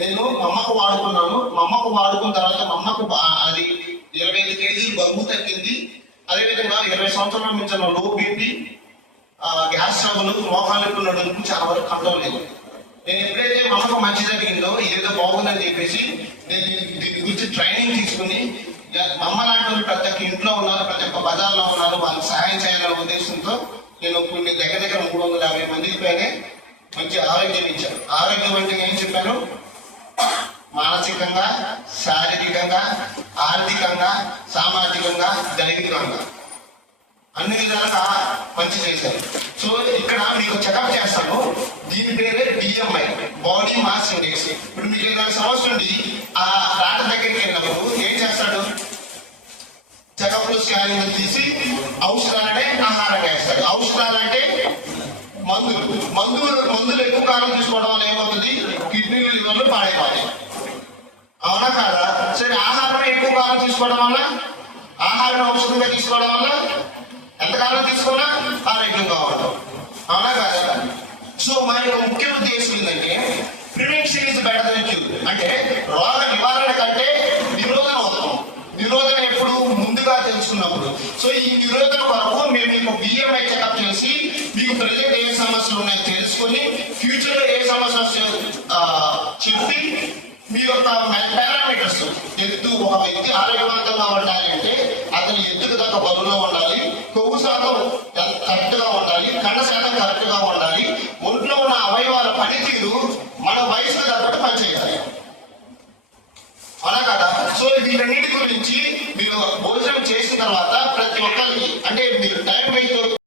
నేను మా అమ్మకు వాడుకున్నాను. మా అమ్మకు వాడుకున్న తర్వాత మా అమ్మకు అది 25 కేజీలు బరువు తగ్గింది. అదేవిధంగా 20 సంవత్సరాల నుంచి లో బీపీ, గ్యాస్ ట్రబుల్, మోకాలు నడుము చాలా వరకు కంట్రోల్ లేదు. నేను ఎప్పుడైతే మా అమ్మకు మంచి జరిగిందో ఇదేదో బాగుందని చెప్పేసి నేను దీని గురించి ట్రైనింగ్ తీసుకుని, మా అమ్మ లాంటి వాళ్ళు ప్రతి ఒక్క ఇంట్లో ఉన్నారు, ప్రతి ఒక్క బజార్లో ఉన్నారు, వాళ్ళకి సహాయం చేయాలనే ఉద్దేశంతో నేను కొన్ని దగ్గర 350 మందికి పైనే మంచి ఆరోగ్యం ఇచ్చాను. ఆరోగ్యం అంటే ఏం చెప్పాను? మానసికంగా, శారీరకంగా, ఆర్థికంగా, సామాజికంగా, దైవికంగా అన్ని విధాలుగా మంచి చేశారు. సో ఇక్కడ మీకు చెకప్ చేస్తాను. దీని పేరే BMI, బాడీ మాస్ ఇండెక్స్. ఇప్పుడు మీకు ఏదైనా సమస్య ఉండి ఆ డాక్టర్ దగ్గరికి వెళ్ళినప్పుడు ఏం చేస్తాడు? చెకప్ లో స్కానింగ్ తీసి ఔషధాలనే ఆహారంగా వేస్తాడు. ఔషధాలంటే మందులు ఎక్కువ కాలం తీసుకోవడం వల్ల ఏమవుతుంది? కిడ్నీలు, లివర్లు పాడైపోతాయి. అవునా కాదా? సరే, ఆహారం ఎక్కువ కాలం తీసుకోవడం వల్ల, ఆహారం ఔషధంగా తీసుకోవడం వల్ల ఎంతకాలం తీసుకున్నా ఆరోగ్యంగా ఉండడం. అవునా కాదా? సో మన యొక్క ముఖ్య ఉద్దేశం ఏంటంటే prevention is better than cure. అంటే రోగ నివారణ కంటే నిరోధన ఉత్తమం. నిరోధన ఎప్పుడు? ముందుగా తెలుసుకున్నప్పుడు. సో ఈ నిరోధన కొరకు మేము మీకు BMI చెకప్ చేసి మీకు ప్రజెంట్ ఏ సమస్యలు ఉన్నాయో తెలుసుకొని ఫ్యూచర్ లో ఏ సమస్య చెప్పి మీ యొక్క పారామీటర్స్, ఎత్తు, ఒక వ్యక్తి ఆరోగ్యవంతంగా ఉండాలి అంటే అతని ఎత్తుకు తగ్గ బరువులో ఉండాలి, కొవ్వు శాతం కరెక్ట్ గా ఉండాలి, కండ శాతం కరెక్ట్ గా ఉండాలి, ఒంట్లో ఉన్న అవయవాల పనితీరు మన వయసుకు తగ్గట్టు పనిచేయాలి. అలా కదా? సో వీటన్నిటి గురించి మీరు భోజనం చేసిన తర్వాత ప్రతి ఒక్కరికి, అంటే మీరు